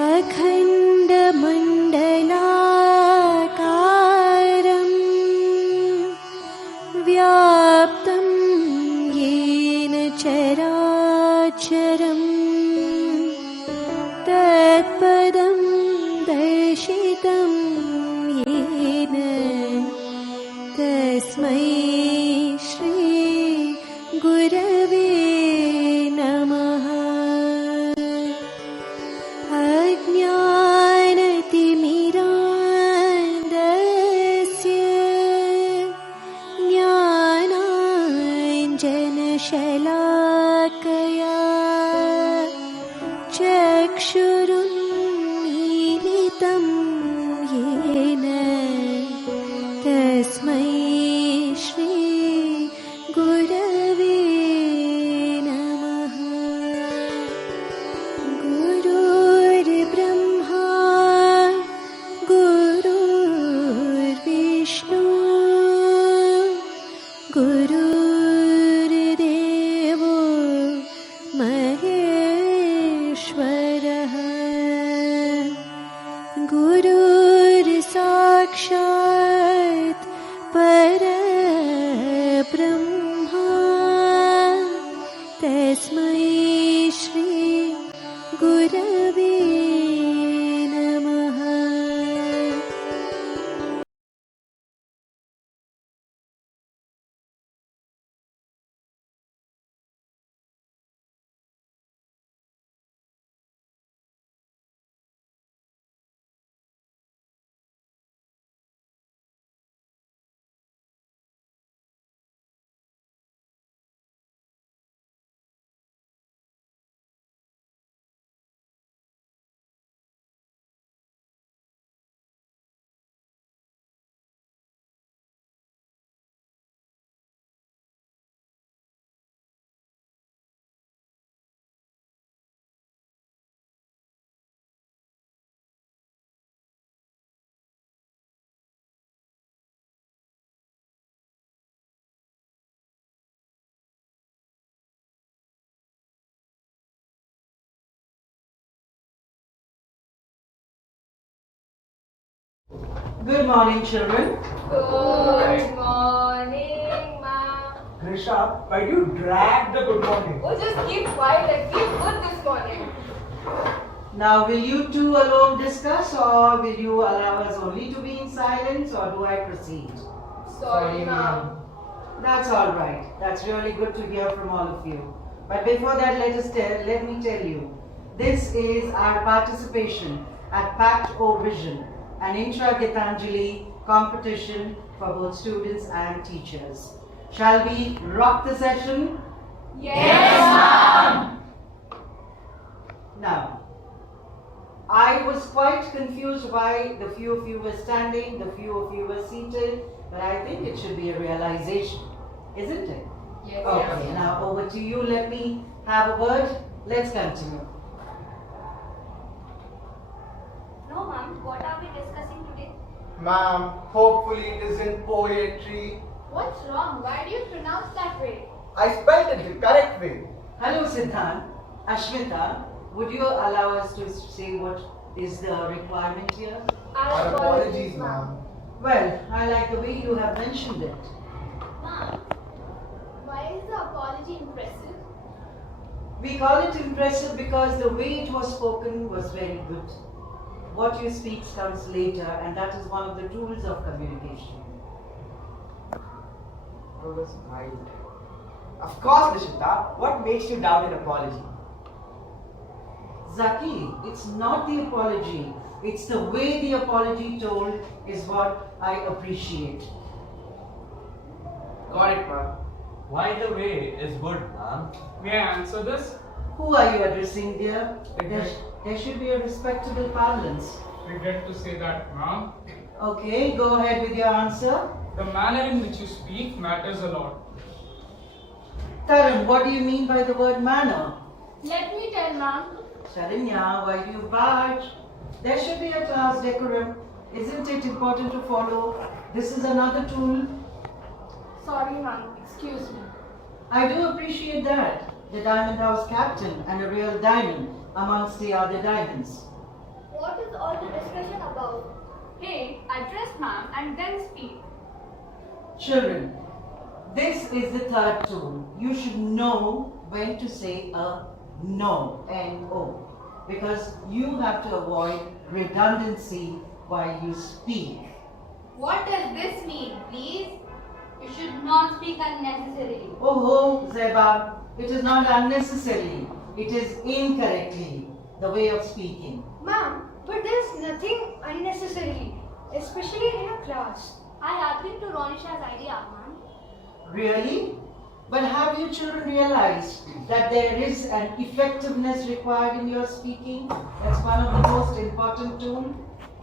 अखण्डमण्डलाकारं व्याप्तं येन चराचरं तत्पदं दर्शितं येन तस्मै श्री गुरवे नमः। अज्ञानतिमिरान्धस्य ज्ञानाञ्जनशलाकया चक्षुरुन्मीलितं येन तस्मै श्री गुरवे नमः। गुरुर्ब्रह्मा गुरुर्विष्णु गुरुर्देवो महेश्वरः गुरुर्साक्षात् परब्रह्मा तस्मै श्री गुरवे नमः। Good morning, children. Good morning, ma'am. Grisha, why do you drag the good morning? Oh, just keep quiet and keep good this morning. Now, will you two alone discuss, or will you allow us only to be in silence, or do I proceed? Sorry, ma'am. That's all right. That's really good to hear from all of you. But before that, let me tell you, this is our participation at Pact O Vision, an intra-Gitanjali competition for both students and teachers. Shall we rock the session? Yes, ma'am. Now, I was quite confused why the few of you were standing, the few of you were seated, but I think it should be a realization, isn't it? Yes, Okay, yes. now over to you. Let me have a word. Let's continue. No, ma'am. What are we discussing today? Ma'am, hopefully it isn't poetry. What's wrong? Why do you pronounce that way? I spelled it the correct way. Hello, Siddhant. Ashmita, would you allow us to say what is the requirement here? Our apologies, ma'am. Well, I like the way you have mentioned it. Ma'am, why is the apology impressive? We call it impressive because the way it was spoken was very good. What you speak comes later, and that is one of the tools of communication. Oh, that's right. Of course, Nishita. What makes you doubt an apology? Zaki, it's not the apology. It's the way the apology told is what I appreciate. Got it, ma'am. Why the way is good, ma'am? May I answer this? Who are you addressing, dear? There should be a respectable parlance. Regret to say that, ma'am. Okay, go ahead with your answer. The manner in which you speak matters a lot. Tarun, what do you mean by the word manner? Let me tell, ma'am. Sharanya, why do you barge? There should be a class decorum. Isn't it important to follow? This is another tool. Sorry, ma'am. Excuse me. I do appreciate that. The Diamond House captain and a real diamond amongst the other diamonds. what is all the discussion about? Hey, address ma'am and then speak. Children, this is the third tool. You should know when to say a no, N-O, because you have to avoid redundancy while you speak. What does this mean, please? You should not speak unnecessarily. Oh, Zeba, it is not unnecessarily. It is incorrectly the way of speaking. Ma'am, but there's nothing unnecessarily, especially in a class. I agree to Ronisha's idea, ma'am. Really? But have you children realized that there is an effectiveness required in your speaking? That's one of the most important tools.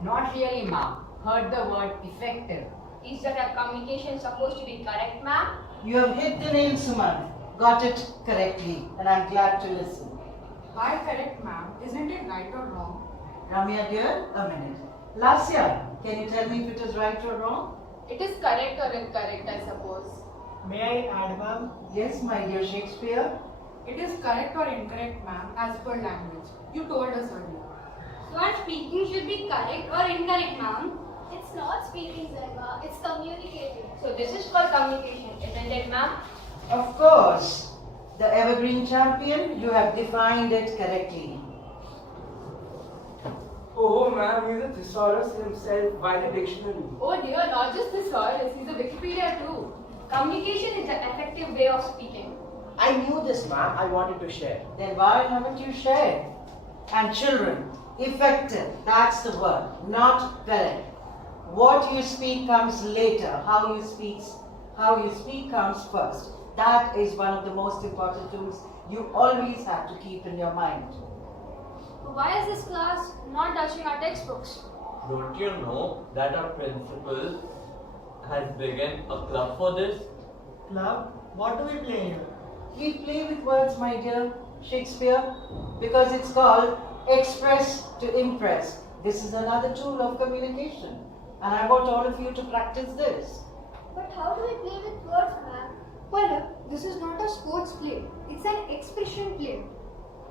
Not really, ma'am. Heard the word effective. Is that our communication supposed to be correct, ma'am? You have hit the nail, Suman. Got it correctly, and I'm glad to listen. Why correct, ma'am? Isn't it right or wrong? Ramya dear, a minute. Lasya, can you tell me if it is right or wrong? It is correct or incorrect, I suppose. May I add, ma'am? Yes, my dear Shakespeare. It is correct or incorrect, ma'am, as per language. You told us earlier. So our speaking should be correct or incorrect, ma'am? It's not speaking, Zeba, it's communicating. So this is called communication, isn't it, ma'am? Of course, the evergreen champion, you have defined it correctly. Oh, ma'am, he's a thesaurus himself by the dictionary. Oh dear, not just thesaurus, he's a Wikipedia too. Communication is the effective way of speaking. I knew this, ma'am. I wanted to share. Then why haven't you shared? And children, effective, that's the word, not correct. What you speak comes later. How you speak comes first. That is one of the most important tools you always have to keep in your mind. Why is this class not touching our textbooks? Don't you know that our principal has begun a club for this? Club? What do we play here? We play with words, my dear Shakespeare, because it's called express to impress. This is another tool of communication, and I want all of you to practice this. But how do we play with words, ma'am? Well, this is not a sports play, it's an expression play.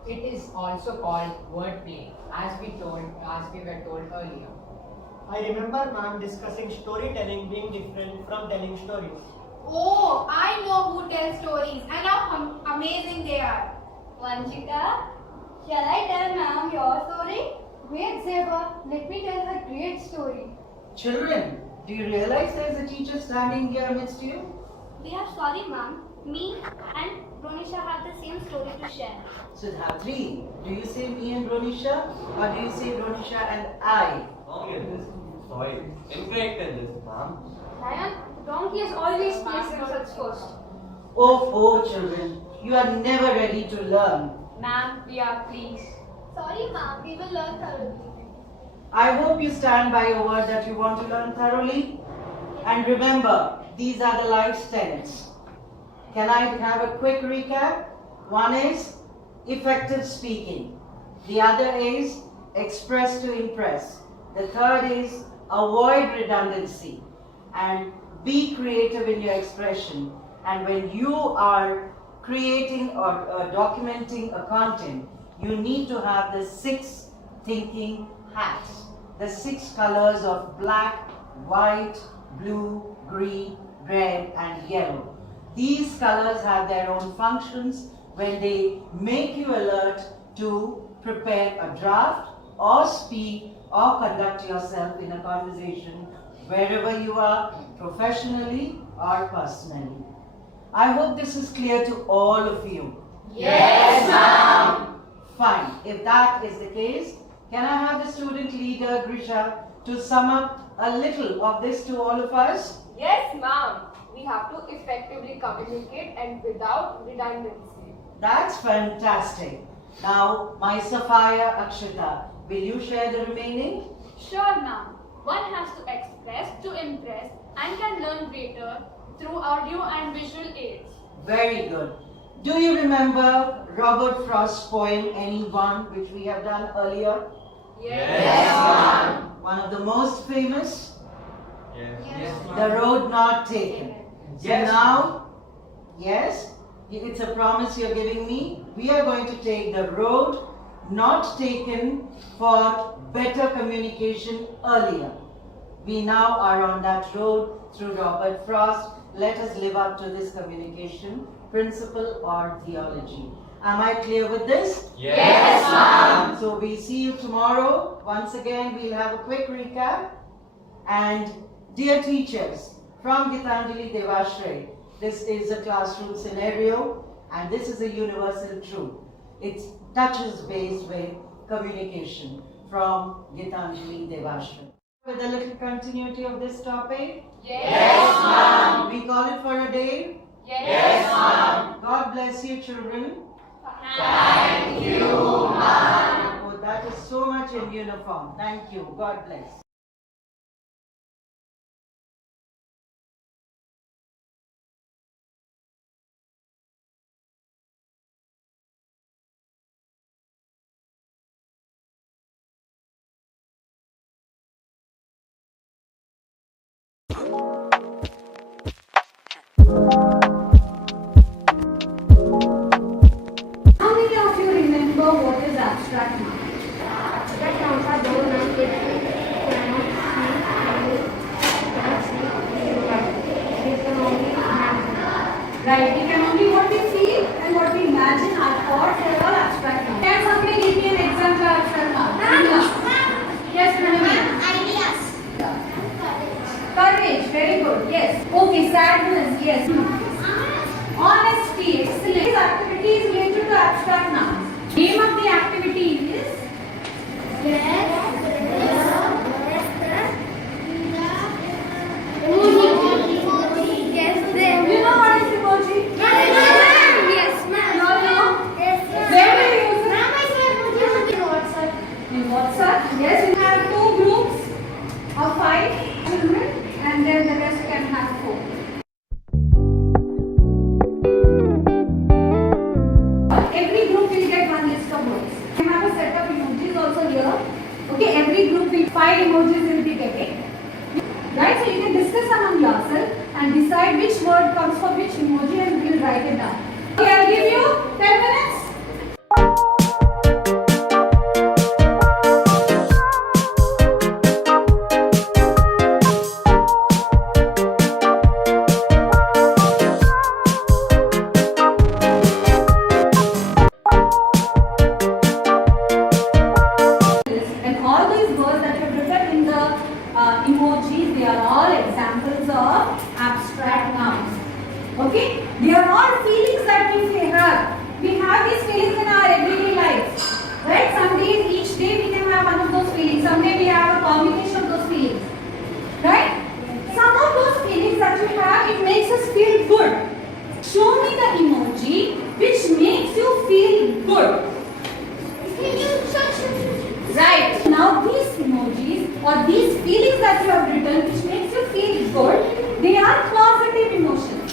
It is also called wordplay, as we were told earlier. I remember, ma'am, discussing storytelling being different from telling stories. Oh, I know who tells stories and how amazing they are. Vanchika, shall I tell ma'am your story? Wait, Zeba, let me tell a great story. Children, do you realize there is a teacher standing here amidst you? We are sorry, ma'am. Me and Ronisha have the same story to share. Siddharthi, do you say me and Ronisha, or do you say Ronisha and I? Wrong in this. Sorry. Incorrect in this, ma'am. Lion, donkey is always placed themselves first. Oh, children, you are never ready to learn. Ma'am, we are pleased. Sorry, ma'am, we will learn thoroughly. I hope you stand by your word that you want to learn thoroughly. And remember, these are the life's tenets. Can I have a quick recap? One is effective speaking. The other is express to impress. The third is avoid redundancy and be creative in your expression. And when you are creating or documenting a content, you need to have the 6 thinking hats, the 6 colors of black, white, blue, green, red and yellow. These colors have their own functions when they make you alert to prepare a draft or speak or conduct yourself in a conversation wherever you are, professionally or personally. I hope this is clear to all of you. Yes, ma'am. Fine. If that is the case, can I have the student leader, Grisha, to sum up a little of this to all of us? Yes, ma'am. We have to effectively communicate and without redundancy. That's fantastic. Now, my Sapphire Akshita, will you share the remaining? Sure, ma'am. One has to express to impress and can learn greater through audio and visual aids. Very good. Do you remember Robert Frost's poem, Anyone, which we have done earlier? Yes, ma'am. One of the most famous, Yes. The Road Not Taken. So Yes. now, yes, it's a promise you're giving me. We are going to take the road not taken for better communication earlier. We now are on that road through Robert Frost. Let us live up to this communication principle or theology. Am I clear with this? Yes, ma'am. So we see you tomorrow. Once again, we'll have a quick recap. And dear teachers, from Gitanjali Devashray, this is a classroom scenario and this is a universal truth. It touches base with communication from Gitanjali Devashray. With a little continuity of this topic? Yes, ma'am. We call it for a day? Yes, ma'am. God bless you, children. Thank you, ma'am. Oh, that is so much in uniform. Thank you. God bless. How many of you remember what is abstract noun? Abstract nouns are those nouns which we cannot see, we can only imagine. Right, we can only what we feel and what we imagine, our thoughts, they are all abstract nouns. Can somebody give me an example of abstract noun? Yes, Pranami. Ideas. Courage, very good, yes. Okay, sadness, yes. Honesty, excellent. This activity is related to abstract nouns. Name of the activity is? You know what is emoji? You all know? Where do you use it? In WhatsApp. Yes, you have 2 groups of 5 children and then the rest can have 4. Every group will get 1 list of words. We have a set of emojis also here. Okay, every group will 5 emojis will be getting. Right, so you can discuss among yourself and decide which word comes for which emoji and we will write it down. Okay, I'll give you 10 minutes. And all these words that you have written in the emojis, they are all examples of abstract nouns. Okay? They are all feelings that we have. We have these feelings in our everyday lives. Right? Some days, each day we can have one of those feelings. Some day we have a combination of those feelings. Right? Some of those feelings that you have, it makes us feel good. Show me the emoji which makes you feel good. Right. Now these emojis or these feelings that you have written which makes you feel good, they are positive emotions.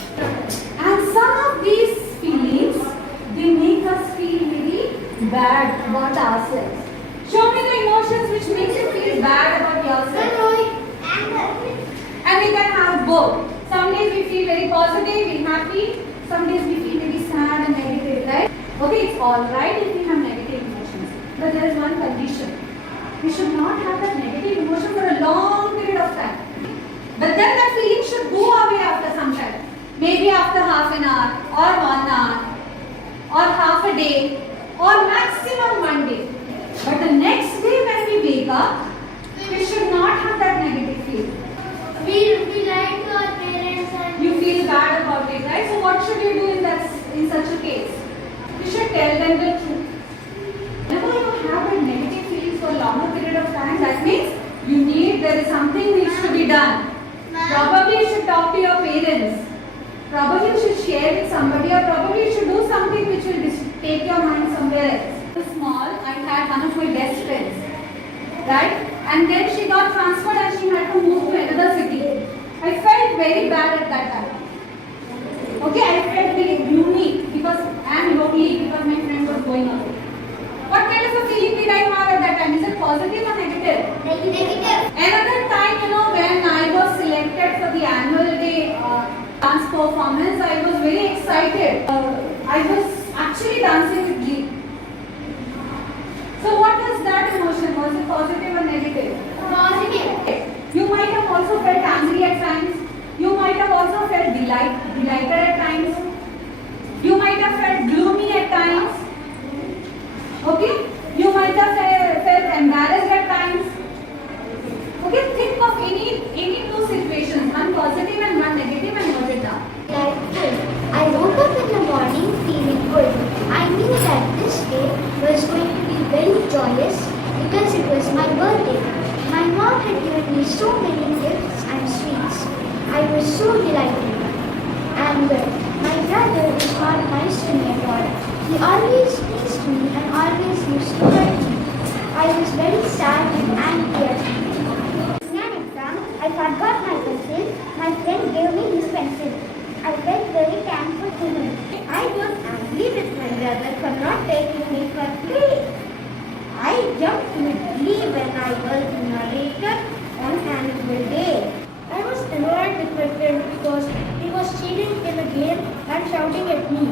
And some of these feelings, they make us feel very bad about ourselves. Show me the emotions which makes you feel bad about yourself. And we can have both. Some days we feel very positive, we happy. Some days we feel very sad and negative, right? Okay, it's alright if we have negative emotions. But there is one condition. We should not have that negative emotion for a long period of time. But then that feeling should go away after some time. Maybe after half an hour or 1 hour or half a day or maximum 1 day. But the next day when we wake up, we should not have that negative feeling. We lie to our parents and You feel bad about it, right? So what should you do in such a case? You should tell them the truth. Whenever you have a negative feelings for a longer period of time, that means there is something which should be done. Probably you should talk to your parents. Probably you should share with somebody, or probably you should do something which will take your mind somewhere else. Small, I had one of my best friends, right? And then she got transferred and she had to move to another city. I felt very bad at that time. Okay, I felt very gloomy because I am lonely because my friend was going away. What kind of a feeling did I have at that time? Is it positive or negative? Negative. Another time, when I was selected for the annual day dance performance, I was very excited. I was actually dancing with Glee. given me so many gifts and sweets. I was so delighted. And my brother is not nice to me at all. He always teased me and always used to hurt me. I was very sad and angry at him. In an exam, I forgot my pencil. My friend gave me his pencil. I felt very thankful to him. I was angry with my brother for not taking me for free. I jumped with glee when I was narrator on annual day. I was annoyed with my friend because he was cheating in the game and shouting at me.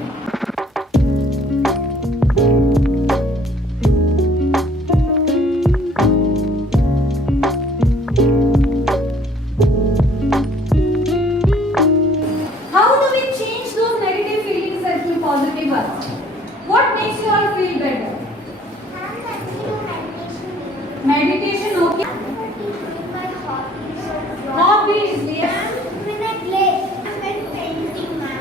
How do we change those negative feelings into positive ones? What makes you all feel better? Meditation, okay. Hobbies, yes.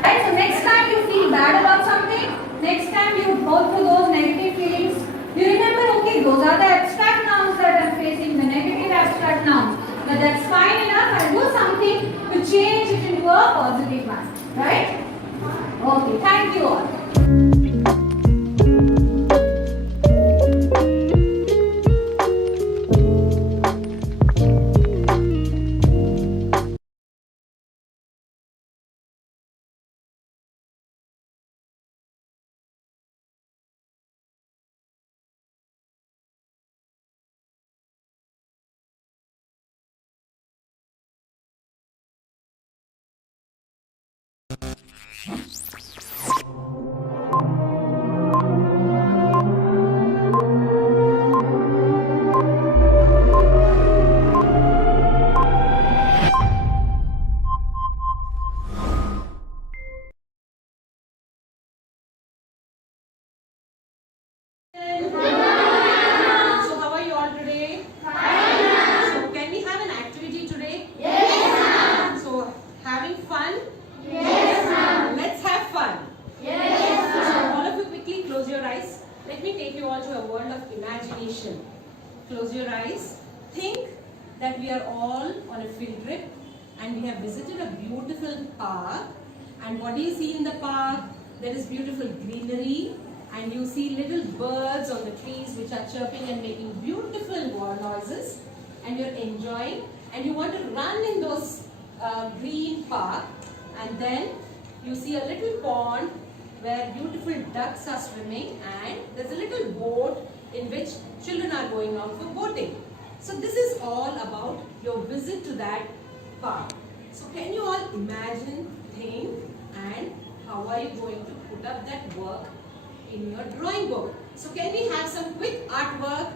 Right, so next time you feel bad about something, next time you go through those negative feelings, you remember, okay, those are the abstract nouns that I'm facing, the negative abstract nouns. But that's fine enough, I'll do something to change it into a positive one. Right? Okay, thank you all. So how are you all today? Fine. So can we have an activity today? Yes, ma'am. So having fun? Yes, ma'am. Let's have fun. Yes, ma'am. So all of you quickly close your eyes. Let me take you all to a world of imagination. Close your eyes. Think that we are all on a field trip and we have visited a beautiful park. And what do you see in the park? There is beautiful greenery. And you see little birds on the trees which are chirping and making beautiful noises, and you're enjoying, and you want to run in those green park, and then you see a little pond where beautiful ducks are swimming, and there's a little boat in which children are going out for boating. So this is all about your visit to that park. So can you all imagine, think, and how are you going to put up that work in your drawing book? So can we have some quick artwork?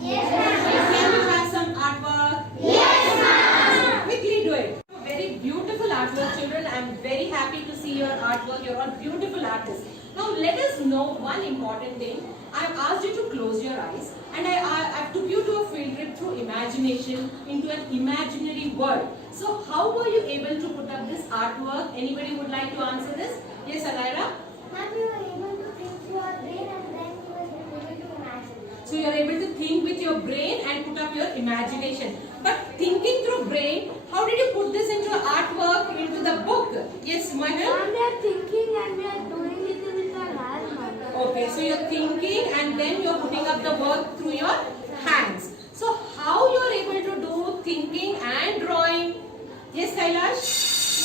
Yes, ma'am. Can we have some artwork? Yes, ma'am. So quickly do it. Very beautiful artwork, children. I am very happy to see your artwork. You're all beautiful artists. Now let us know one important thing. I have asked you to close your eyes, and I took you to a field trip through imagination into an imaginary world. So how were you able to put up this artwork? Anybody would like to answer this? Yes, Alaira? Ma'am, you were able to think through your brain and then you were able to imagine. So you are able to think with your brain and put up your imagination. But thinking through brain, how did you put this into artwork, into the book? Yes, Mahal? Ma'am, we are thinking and we are doing it with our hands. Okay, so you're thinking and then you're putting up the work through your hands. So how you're able to do thinking and drawing? Yes, Kailash?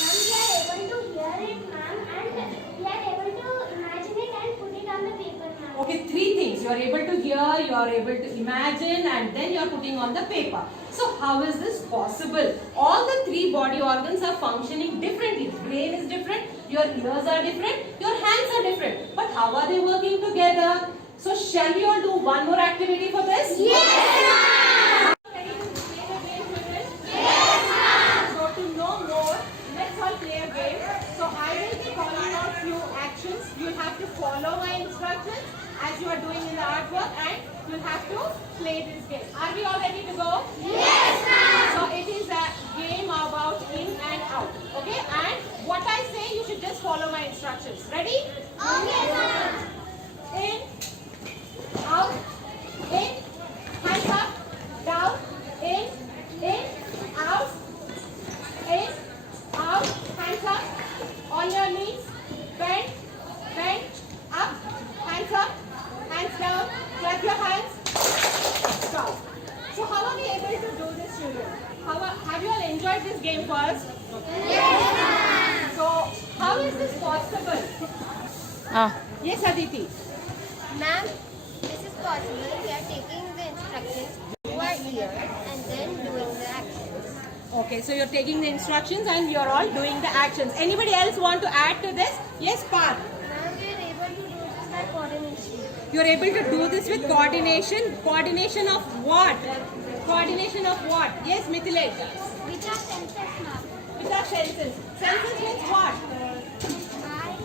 Ma'am, we are able to hear it, ma'am, and we are able to imagine it and put it on the paper, ma'am. Okay, three things. You're able to hear, you're able to imagine, and then you're putting on the paper. So how is this possible? All the three body organs are functioning differently. Brain is different, your ears are different, your hands are different. But how are they working together? So shall we all do one more activity for this? Yes, ma'am. Ready to play the game, children? Yes, ma'am. So to know more, let's all play a game. So I will be calling out few actions. You have to follow my instructions as you are doing in the artwork, and you'll have to play this game. Are we all ready to go? Yes, ma'am. So it is a game about in and out. Okay? And what I say, you should just follow my instructions. Ready? Okay, ma'am. In, out, in, hands up, down, in, have you all enjoyed this game first? Yes. So how is this possible? Yes, Aditi. Ma'am, this is possible. We are taking the instructions to our ear and then doing the actions. Okay, so you're taking the instructions and you're all doing the actions. Anybody else want to add to this? Yes, Parth. Ma'am, we are able to do this by coordination. You're able to do this with coordination. Coordination of what? Coordination of what? Yes, Mithilesh. With our senses, ma'am. With our senses. Senses means what? Eyes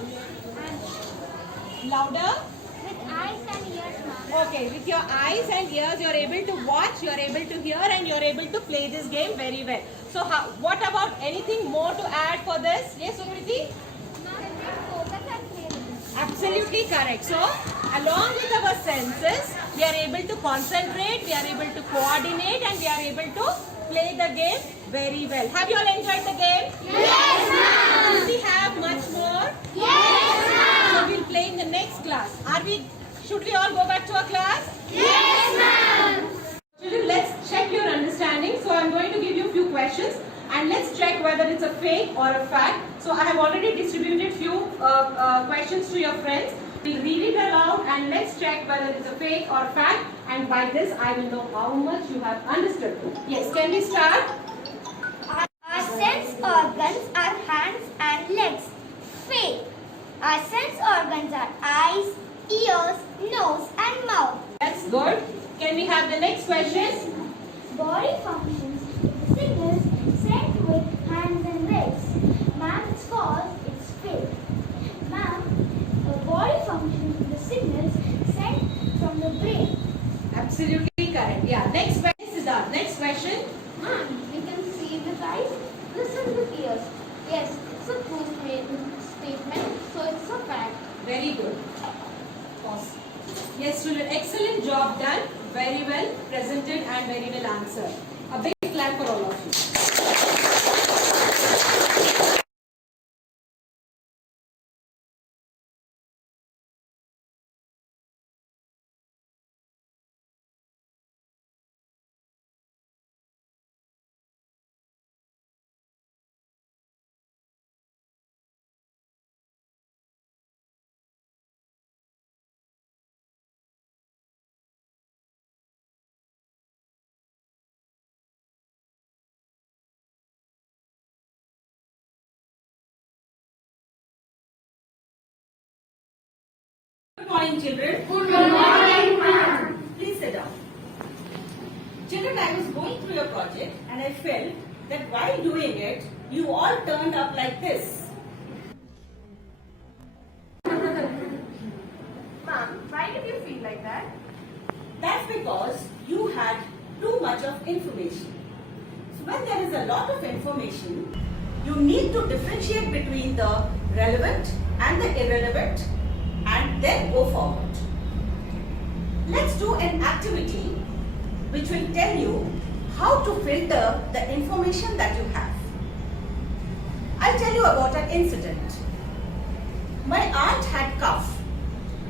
and Louder? with eyes and ears, ma'am. Okay, with your eyes and ears, you're able to watch, you're able to hear, and you're able to play this game very well. So, what about anything more to add for this? Yes, Sukriti? Ma'am, we focus and play this. Absolutely correct. So, along with our senses, we are able to concentrate, we are able to coordinate, and we are able to play the game very well. Have you all enjoyed the game? Yes, ma'am. Do we have much more? Yes, ma'am. So, we'll play in the next class. Should we all go back to our class? Yes, ma'am. Children, let's check your understanding. So I'm going to give you a few questions and let's check whether it's a fake or a fact. So I have already distributed few questions to your friends. We'll read it aloud and let's check whether it's a fake or fact, and by this I will know how much you have understood. Yes, can we start? Our sense organs are hands and legs. Fake. Our sense organs are eyes, ears, nose and mouth. That's good. Can we have the next question? Body functions with the signals sent with hands and legs. Ma'am, it's called, it's fake. Ma'am, the body functions with the signals sent from the brain. Absolutely correct. Yeah. Next question, Siddharth. Next question. Ma'am, we can see with eyes, listen with ears. Yes, it's a true statement, so it's a fact. Very good. Pause. Yes, children, excellent job done. Very well presented and very well answered. A big clap for all of you. Good morning, children. Good morning, ma'am. Please sit down. Children, I was going through your project and I felt that while doing it, you all turned up like this. Ma'am, why did you feel like that? That's because you had too much of information. So when there is a lot of information, you need to differentiate between the relevant and the irrelevant and then go forward. Let's do an activity which will tell you how to filter the information that you have. I'll tell you about an incident. My aunt had cough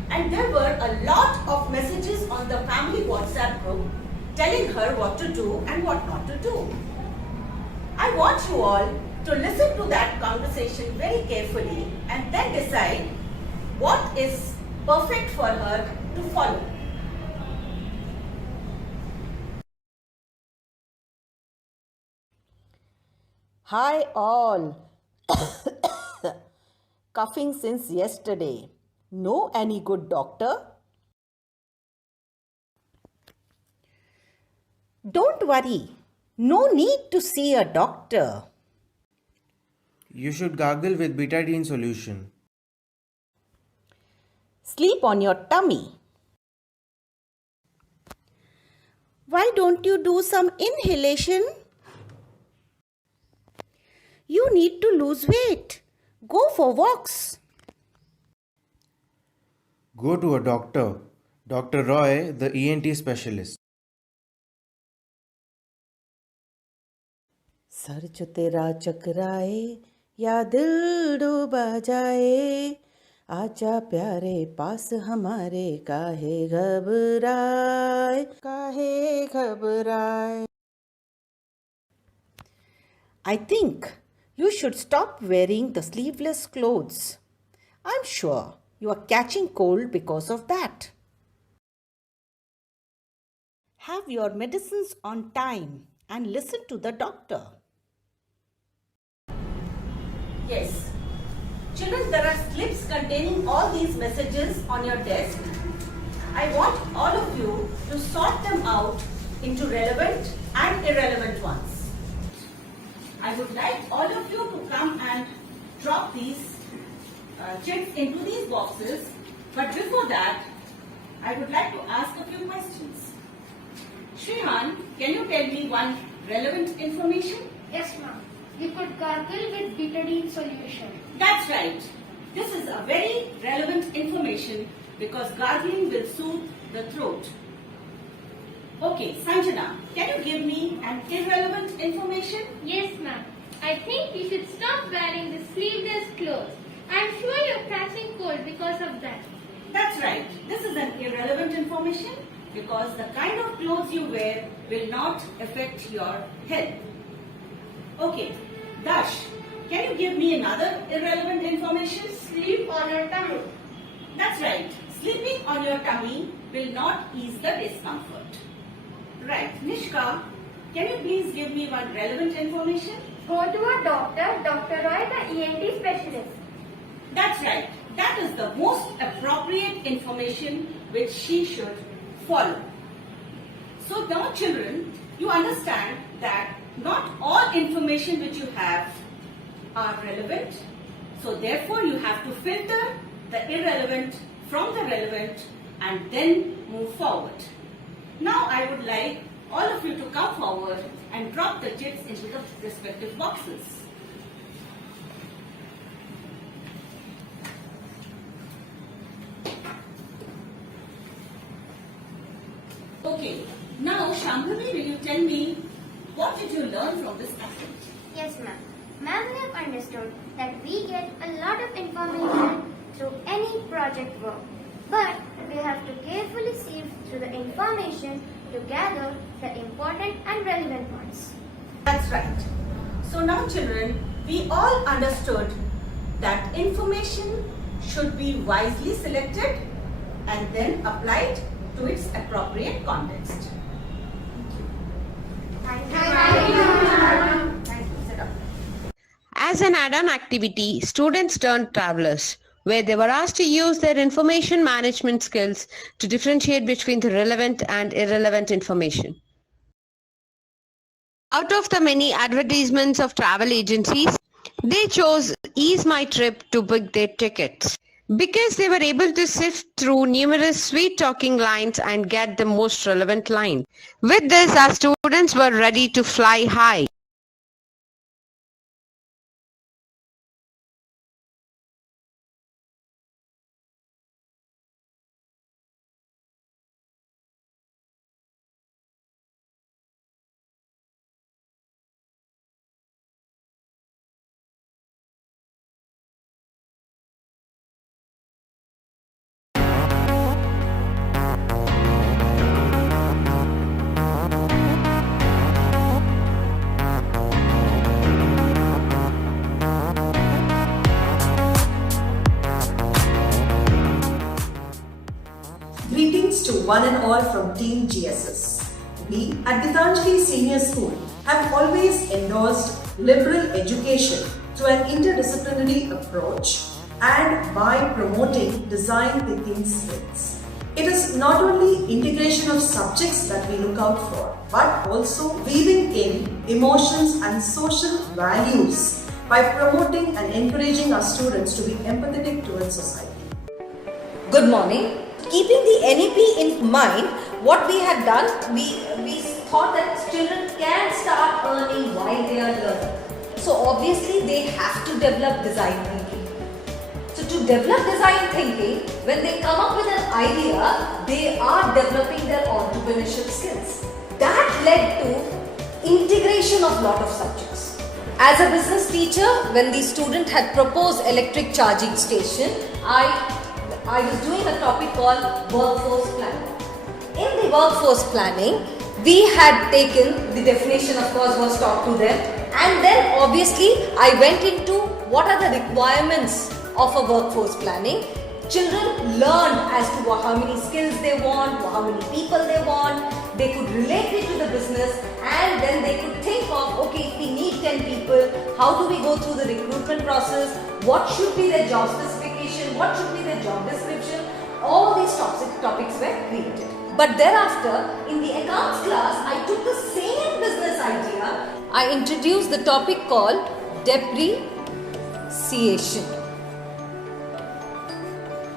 and there were a lot of messages on the family WhatsApp group telling her what to do and what not to do. I want you all to listen to that conversation very carefully and then decide what is perfect for her to follow. Hi all. Coughing since yesterday. Know any good doctor? Don't worry. No need to see a doctor. You should gargle with betadine solution. Sleep on your tummy. Why don't you do some inhalation? You need to lose weight. Go for walks. Go to a doctor. Dr. Roy, the ENT specialist. Sir जो तेरा चकराए या दिल डूबा जाए आजा प्यारे पास हमारे काहे घबराए. I think you should stop wearing the sleeveless clothes. I'm sure you are catching cold because of that. Have your medicines on time and listen to the doctor. Yes. Children, there are slips containing all these messages on your desk. I want all of you to sort them out into relevant and irrelevant ones. I would like all of you to come and drop these checks into these boxes. But before that, I would like to ask a few questions. Shrihan, can you tell me one relevant information? Yes, ma'am. You could gargle with betadine solution. That's right. This is a very relevant information because gargling will soothe the throat. Okay, Sanjana, can you give me an irrelevant information? Yes, ma'am. I think you should stop wearing the sleeveless clothes. I'm sure you're catching cold because of that. That's right. This is an irrelevant information because the kind of clothes you wear will not affect your health. Okay, Dash, can you give me another irrelevant information? Sleep on your tummy. That's right. Sleeping on your tummy will not ease the discomfort. Right. Nishka, can you please give me one relevant information? Go to a doctor, Dr. Roy, the ENT specialist. That's right. That is the most appropriate information which she should follow. So now children, you understand that not all information which you have are relevant. So therefore you have to filter the irrelevant from the relevant and then move forward. Now I would like all of you to come forward and drop the chips into the respective boxes. Okay, now Shambhavi, will you tell me what did you learn from this activity? Yes, ma'am. Ma'am, we have understood that we get a lot of information through any project work. But we have to carefully sieve through the information to gather the important and relevant ones. That's right. So now children, we all understood that information should be wisely selected and then applied to its appropriate context. Thank you. Thank you. Sit up. As an add-on activity, students turned travelers, where they were asked to use their information management skills to differentiate between the relevant and irrelevant information. Out of the many advertisements of travel agencies, they chose Ease My Trip to book their tickets because they were able to sift through numerous sweet-talking lines and get the most relevant line. With this, our students were ready to fly high. Greetings to one and all from Team GSS. We at Gitanjali Senior School have always endorsed liberal education through an interdisciplinary approach and by promoting design thinking skills. It is not only integration of subjects that we look out for, but also weaving in emotions and social values by promoting and encouraging our students to be empathetic towards society. Good morning. Keeping the NEP in mind, what we had done, we thought that children can start earning while they are learning. So obviously they have to develop design thinking. So to develop design thinking, when they come up with an idea, they are developing their entrepreneurship skills. That led to integration of lot of subjects. As a business teacher, when the student had proposed electric charging station, I was doing a topic called workforce planning. In the workforce planning, we had taken the definition, of course, was taught to them, and then obviously I went into what are the requirements of a workforce planning. Children learned as to how many skills they want, how many people they want. They could relate it to the business, and then they could think of, okay, if we need 10 people, how do we go through the recruitment process? What should be their job specification? What should be their job description? All these topics were created. But thereafter, in the accounts class, I took the same business idea. I introduced the topic called depreciation.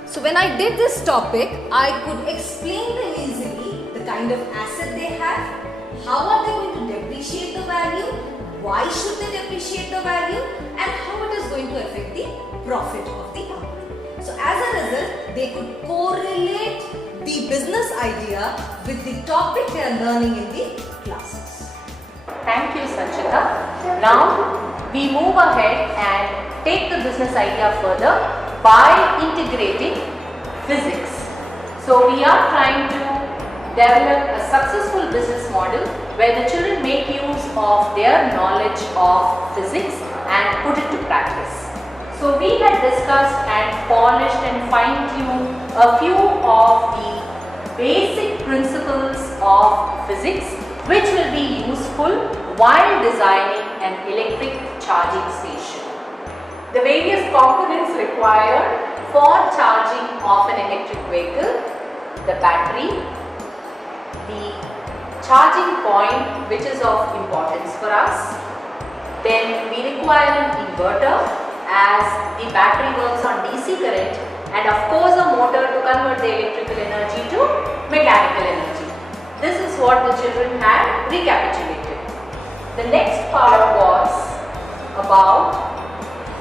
So when I did this topic, I could explain them easily the kind of asset they have, how are they going to depreciate the value, why should they depreciate the value, and how it is going to affect the profit of the company. So as a result, they could correlate the business idea with the topic they are learning in the classes. Thank you, Sanchita. Now we move ahead and take the business idea further by integrating physics. So we are trying to develop a successful business model where the children make use of their knowledge of physics and put it to practice. So we had discussed and polished and fine-tuned a few of the basic principles of physics which will be useful while designing an electric charging station. The various components required for charging of an electric vehicle: the battery, the charging point which is of importance for us, then we require an inverter as the battery works on DC current, and of course a motor to convert the electrical energy to mechanical energy. This is what the children had recapitulated. The next part was about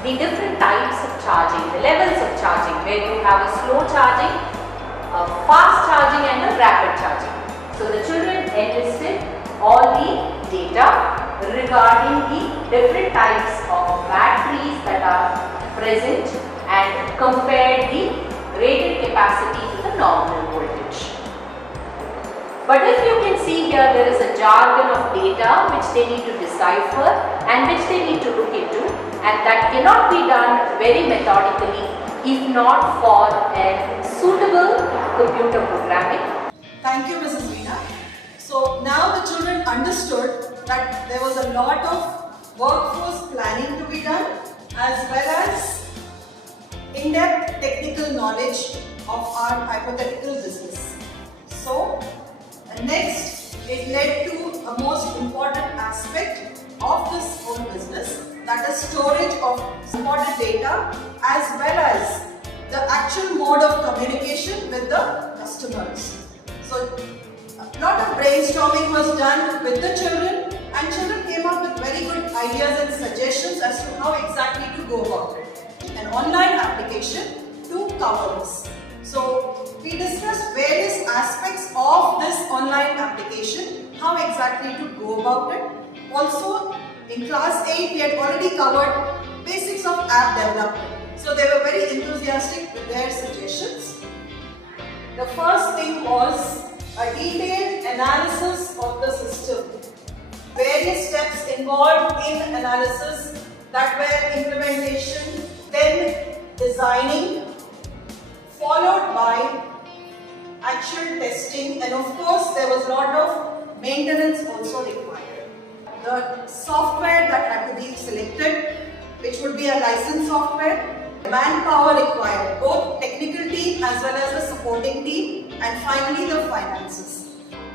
the different types of charging, the levels of charging, where you have a slow charging, a fast charging and a rapid charging. So the children enlisted all the data regarding the different types of batteries that are present and compared the rated capacity to the nominal voltage. But if you can see here, there is a jargon of data which they need to decipher and which they need to look into, and that cannot be done very methodically if not for a suitable computer programming. Thank you, Mrs. Veena. So now the children understood that there was a lot of workforce planning to be done as well as in-depth technical knowledge of our hypothetical business. So next, it led to a most important aspect of this whole business, that is storage of important data as well as the actual mode of communication with the customers. So a lot of brainstorming was done with the children, and children came up with very good ideas and suggestions as to how exactly to go about it. An online application to cover this. So we discussed various aspects of this online application, how exactly to go about it. Also in class 8 we had already covered basics of app development. So they were very enthusiastic with their suggestions. The first thing was a detailed analysis of the system. Various steps involved in analysis, that were implementation, then designing, followed by actual testing, and of course there was a lot of maintenance also required. The software that had to be selected, which would be a licensed software, manpower required, both technical team as well as the supporting team, and finally the finances.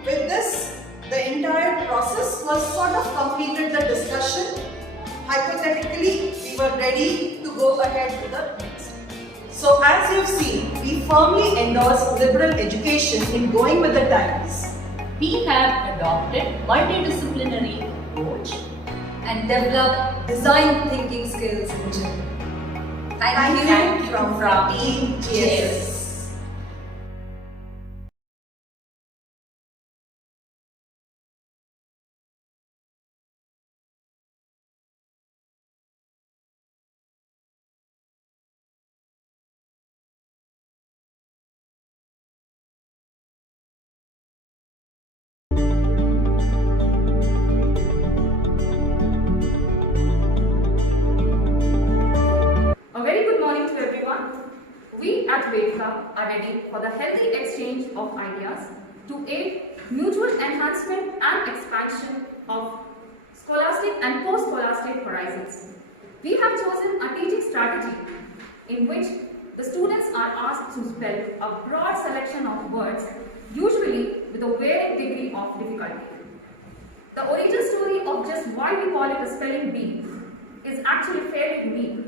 With this, the entire process was sort of completed the discussion. Hypothetically, we were ready to go ahead to the next. So as you've seen, we firmly endorse liberal education in going with the times. We have adopted multidisciplinary approach And develop design thinking skills in children. Thank you from Team GSS. Ambedkar are ready for the healthy exchange of ideas to aid mutual enhancement and expansion of scholastic and post-scholastic horizons. We have chosen a teaching strategy in which the students are asked to spell a broad selection of words, usually with a varying degree of difficulty. The origin story of just why we call it a spelling bee is actually fairly unique.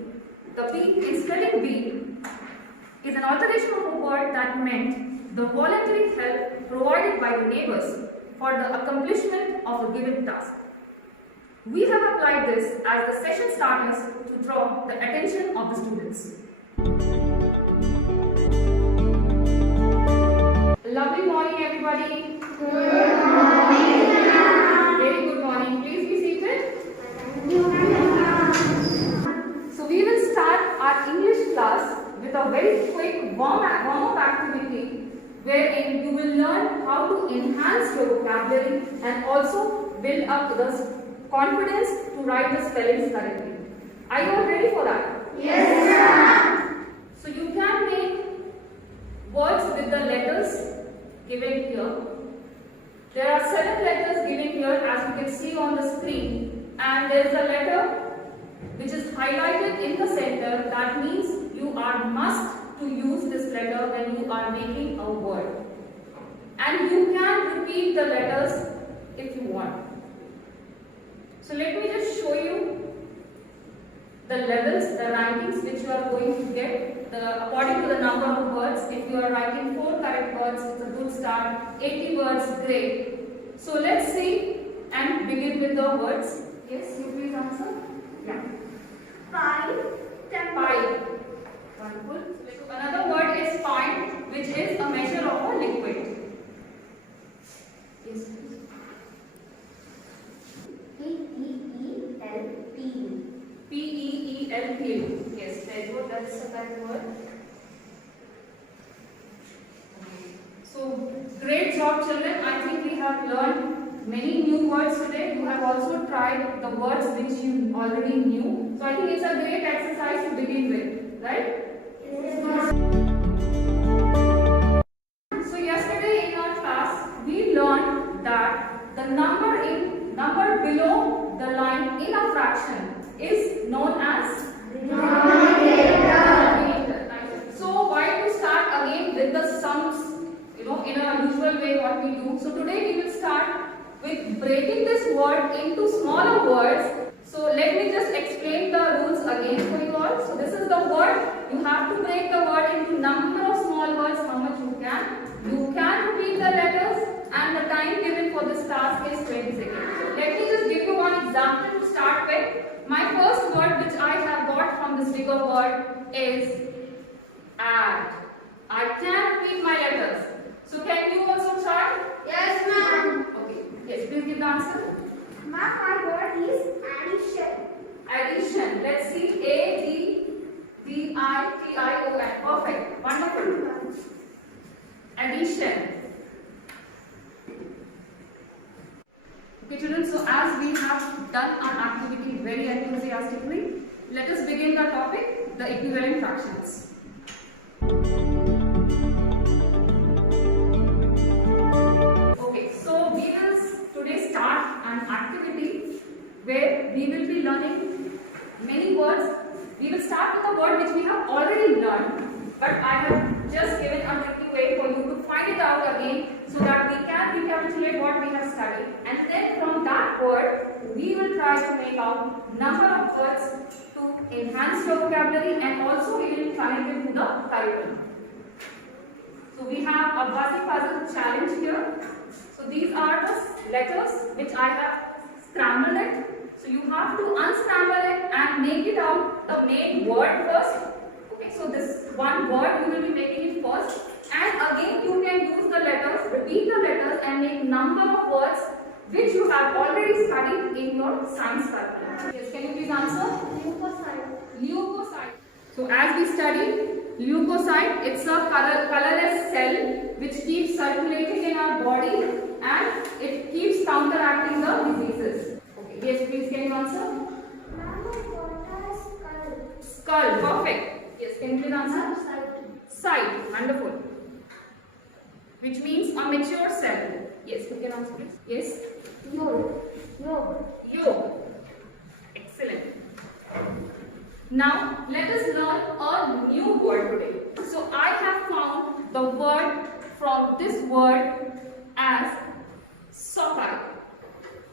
The bee in spelling bee is an alteration of a word that meant the voluntary help provided by the neighbors for the accomplishment of a given task. We have applied this as the session starters to draw the attention of the students. Lovely morning, everybody. Good morning. Very good morning. Please be seated. So we will start our English class with a very quick warm-up activity wherein you will learn how to enhance your vocabulary and also build up the confidence to write the spellings correctly. Are you all ready for that? Yes, sir. So you can make words with the letters given here. There are 7 letters given here as you can see on the screen, and there is a letter which is highlighted in the center. That means you are must to use this letter when you are making a word. And you can repeat the letters if you want. So let me just show you the levels, the rankings which you are going to get according to the number of words. If you are writing 4 correct words, it's a good start. 80 words, great. So let's see and begin with the words. Yes, you please answer. Yeah. Pipe. Wonderful. So another word is pint, which is a measure of a liquid. Yes, please. P-E-E-L-P. P-E-E-L-P. Yes, very good. That's the correct word. So, great job, children. I think we have learned many new words today. You have also tried the words which you already knew. So, I think it's a great exercise to begin with, right? Yes. So, yesterday in our class, we learned that the number below the line in a fraction is known as denominator. So why to start again with the sums, in a usual way what we do. So today we will start with breaking this word into smaller words. So let me just explain the rules again for you all. So this is the word. You have to break the word into number of small words, how much you can. You can repeat the letters, and the time given for this task is 20 seconds. So let me just give you one example to start with. My first word which I have got from this bigger word is add. I can repeat my letters. So can you also try? Yes, ma'am. Okay. Yes, please give the answer. Ma'am, my word is addition. Addition. Let's see. A-D-D-I-T-I-O-N. Perfect. Wonderful. Addition. Okay, children, so as we have done our activity very enthusiastically, let us begin the topic, the equivalent fractions. Okay, so we will today start an activity where we will be learning many words. We will start with a word which we have already learned, but I have just given a little way for you to find it out again so that we can recapitulate what we have studied. And then from that word, we will try to make out number of words to enhance your vocabulary, and also we will connect it to the curriculum. So we have a buzzy puzzle challenge here. So these are the letters which I have scrambled it. So you have to unscramble it and make it out the main word first. Okay, so this one word you will be making it first. And again you can use the letters, repeat the letters and make number of words which you have already studied in your science curriculum. Yes, can you please answer? Leukocyte. Leukocyte. So as we studied, leukocyte, it's a colorless cell which keeps circulating in our body and it keeps counteracting the diseases. Okay, yes, please can you answer? Skull. Skull, perfect. Yes, can you please answer? Side. Wonderful. Which means a mature cell. Yes, you can answer please. Yes. Yolk. Excellent. Now let us learn a new word today. So I have found the word from this word as sockeye.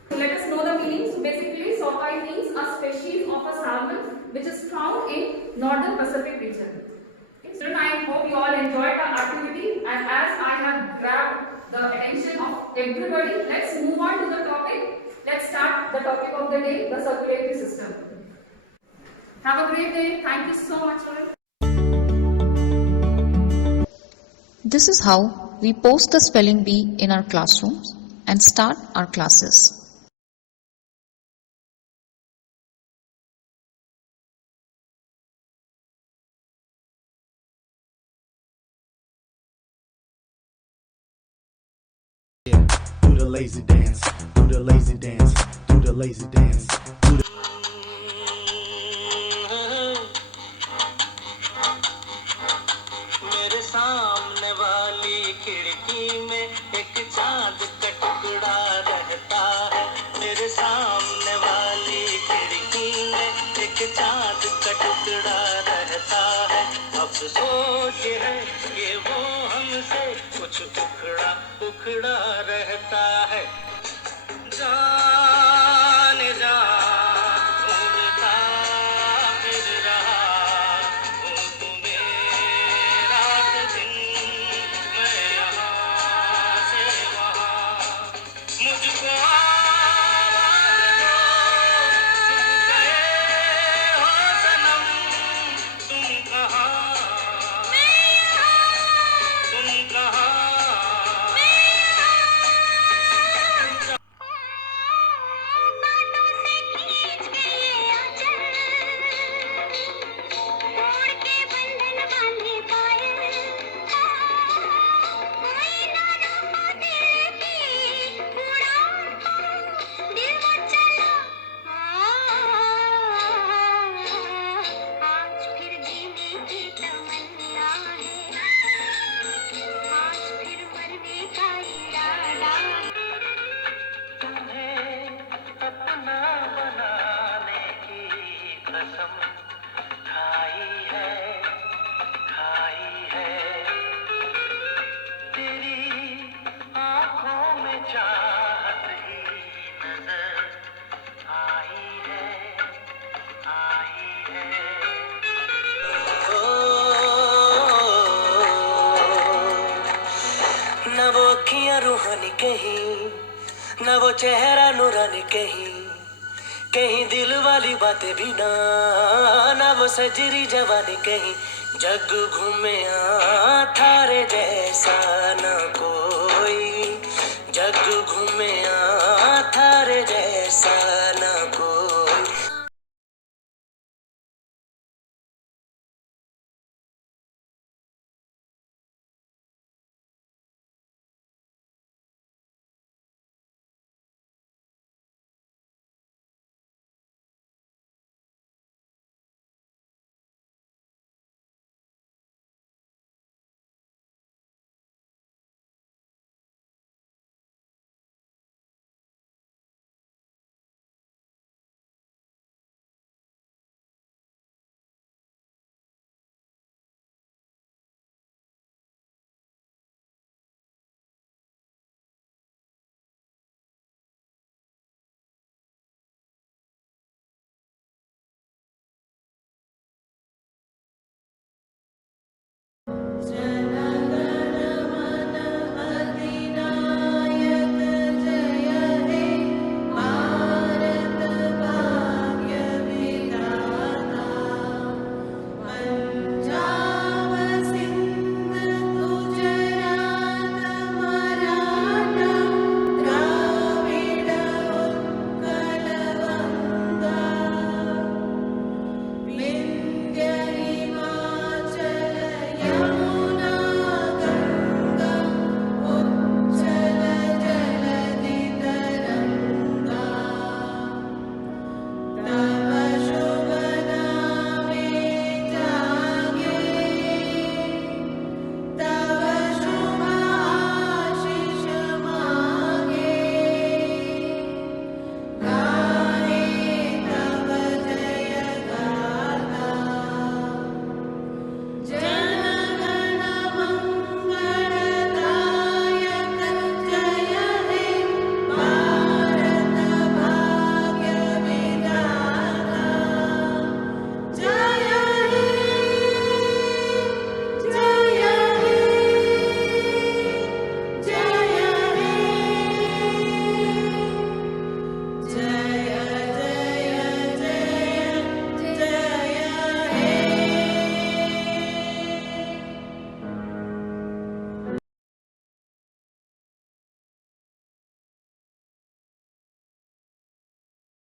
So let us know the meaning. So basically sockeye means a species of a salmon which is found in northern Pacific region. Okay, so I hope you all enjoyed the activity, and as I have grabbed the attention of everybody, let's move on to the topic. Let's start the topic of the day, the circulatory system. Have a great day. Thank you so much for it. This is how we post the spelling bee in our classrooms and start our classes. Do the lazy dance, do the lazy dance, do the lazy dance, do the मेरे सामने वाली खिड़की में एक चांद का टुकड़ा रहता है। मेरे सामने वाली खिड़की में एक चांद का टुकड़ा रहता है। अफसोस है कि वो हमसे कुछ उखड़ा उखड़ा रहता है। जाने जा ढूंढता फिर रहा हूँ तुम्हें रात दिन, मैं यहाँ से वहाँ। मुझको आवाज़ दो, तुम गए हो सनम, तुम कहाँ, तुम कहाँ। न वो अखियां रूहानी कहीं, न वो चेहरा नूरानी कहीं, कहीं दिल वाली बातें भी ना, न वो सजरी जवानी कहीं। जग घूमे थारे जैसा न